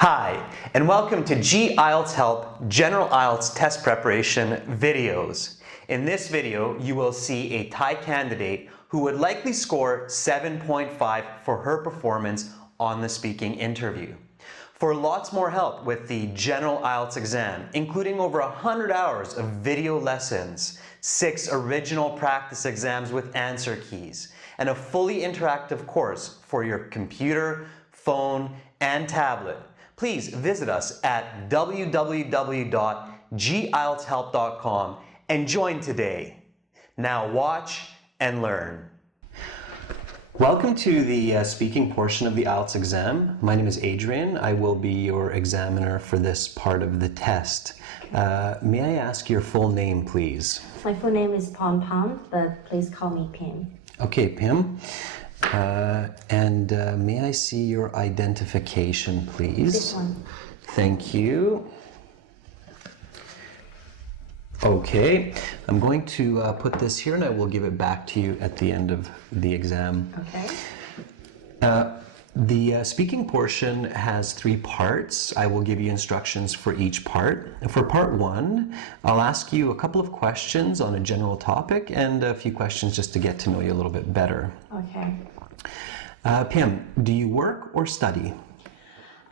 Hi, and welcome to IELTS Help General IELTS Test Preparation videos. In this video, you will see a Thai candidate who would likely score 7.5 for her performance on the speaking interview. For lots more help with the General IELTS exam, including over 100 hours of video lessons, 6 original practice exams with answer keys, and a fully interactive course for your computer, phone, and tablet, please visit us at www.gieltshelp.com and join today. Now watch and learn. Welcome to the speaking portion of the IELTS exam. My name is Adrian. I will be your examiner for this part of the test. May I ask your full name, please? My full name is Pom Pom, but please call me Pim. Okay, Pim. May I see your identification, please? This one. Thank you. Okay, I'm going to put this here and I will give it back to you at the end of the exam. Okay. The speaking portion has 3 parts. I will give you instructions for each part. For part 1, I'll ask you a couple of questions on a general topic and a few questions just to get to know you a little bit better. Okay. Pim, do you work or study?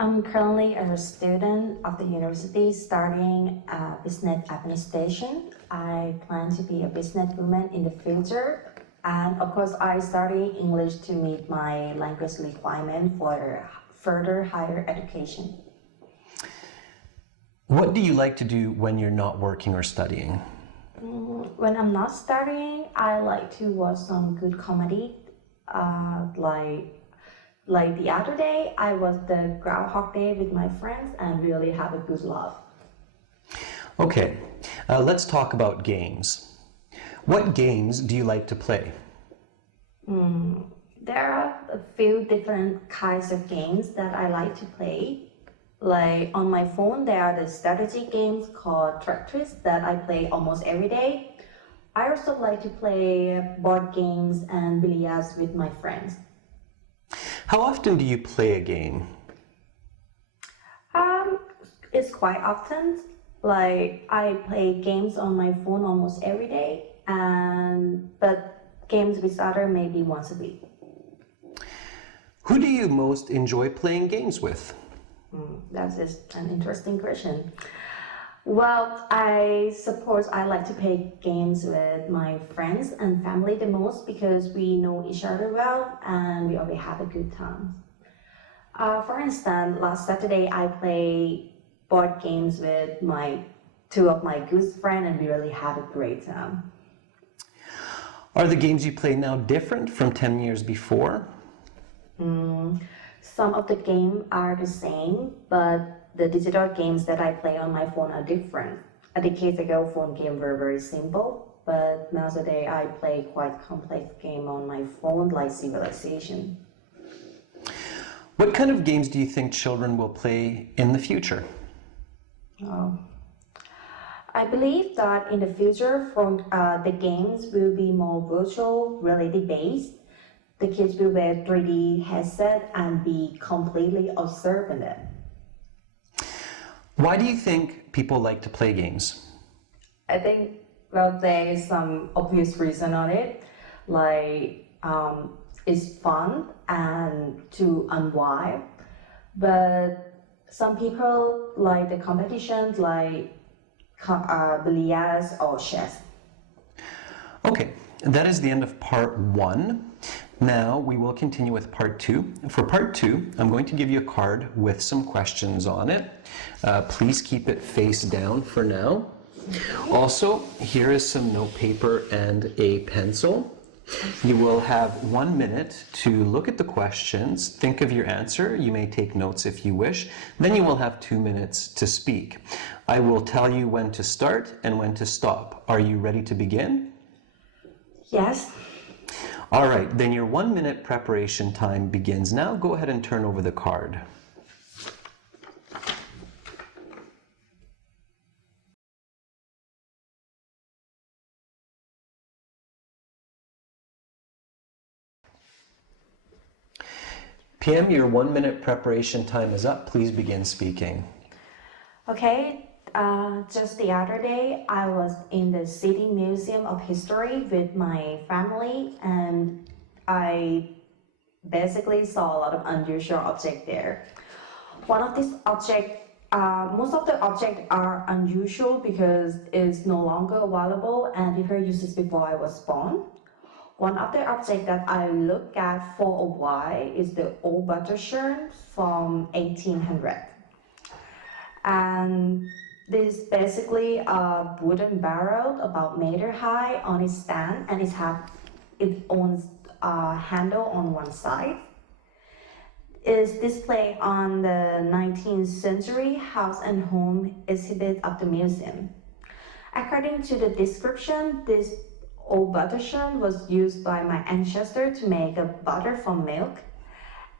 I'm currently a student of the university studying business administration. I plan to be a businesswoman in the future. And of course, I study English to meet my language requirement for further higher education. What do you like to do when you're not working or studying? When I'm not studying, I like to watch some good comedy. Like the other day, I watched the Groundhog Day with my friends and really have a good laugh. Okay, let's talk about games. What games do you like to play? There are a few different kinds of games that I like to play. Like on my phone, there are the strategy games called Tetris that I play almost every day. I also like to play board games and billiards with my friends. How often do you play a game? It's quite often. Like I play games on my phone almost every day, but games with other maybe once a week. Who do you most enjoy playing games with? That is an interesting question. Well, I suppose I like to play games with my friends and family the most because we know each other well and we always have a good time. For instance, last Saturday I played board games with 2 of my good friends and we really had a great time. Are the games you play now different from 10 years before? Some of the games are the same, but the digital games that I play on my phone are different. A decade ago, phone games were very simple, but nowadays I play quite complex games on my phone like Civilization. What kind of games do you think children will play in the future? I believe that in the future, the games will be more virtual reality based. The kids will wear 3D headset and be completely absorbed in it. Why do you think people like to play games? I think, well, there is some obvious reason on it, like it's fun and to unwind. But some people like the competitions, like billiards or chess. Okay, that is the end of part 1. Now we will continue with part 2. For part 2, I'm going to give you a card with some questions on it. Please keep it face down for now. Also, here is some note paper and a pencil. You will have 1 minute to look at the questions, think of your answer. You may take notes if you wish. Then you will have 2 minutes to speak. I will tell you when to start and when to stop. Are you ready to begin? Yes. All right, then your 1 minute preparation time begins now. Go ahead and turn over the card. PM, your 1-minute preparation time is up. Please begin speaking. Okay, just the other day, I was in the City Museum of History with my family, and I basically saw a lot of unusual objects there. One of these objects, most of the objects are unusual because it's no longer available and people used it before I was born. One of the objects that I looked at for a while is the old butter churn from 1800. And this is basically a wooden barrel about meter high on its stand, and it has its own handle on one side. Is displayed on the 19th century house and home exhibit of the museum. According to the description, this old butter churn was used by my ancestors to make a butter from milk.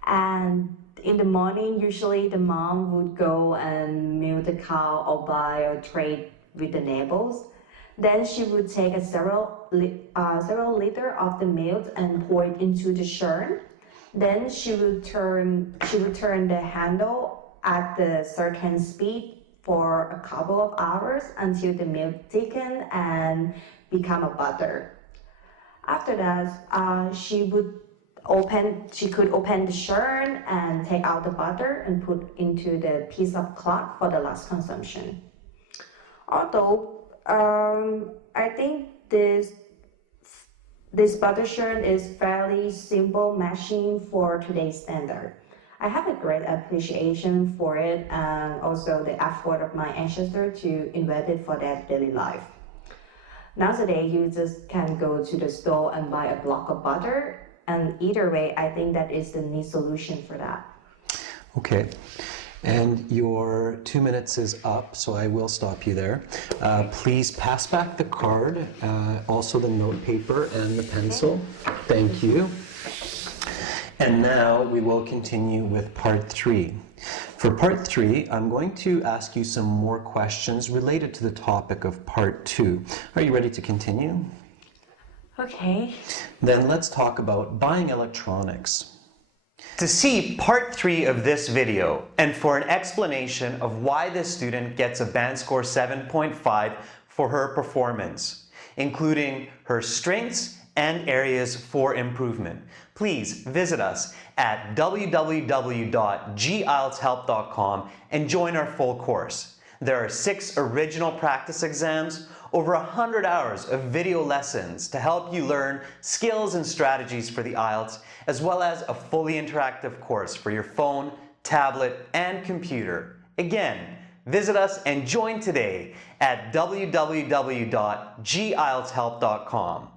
And in the morning, usually the mom would go and milk the cow or buy or trade with the neighbors. Then she would take several liters of the milk and pour it into the churn. Then she would turn the handle at the certain speed for a couple of hours until the milk thickened and become a butter. After that, she could open the churn and take out the butter and put into the piece of cloth for the last consumption. Although I think this butter churn is fairly simple machine for today's standard. I have a great appreciation for it and also the effort of my ancestors to invent it for their daily life. Nowadays, you just can go to the store and buy a block of butter, and either way, I think that is the neat solution for that. Okay. And your 2 minutes is up, so I will stop you there. Please pass back the card, also the note paper and the pencil. Thank you. And now we will continue with part 3. For part 3, I'm going to ask you some more questions related to the topic of part 2. Are you ready to continue? Okay. Then let's talk about buying electronics. To see part 3 of this video and for an explanation of why this student gets a band score 7.5 for her performance, including her strengths and areas for improvement, please visit us at www.gieltshelp.com and join our full course. There are 6 original practice exams, over 100 hours of video lessons to help you learn skills and strategies for the IELTS, as well as a fully interactive course for your phone, tablet, and computer. Again, visit us and join today at www.gieltshelp.com.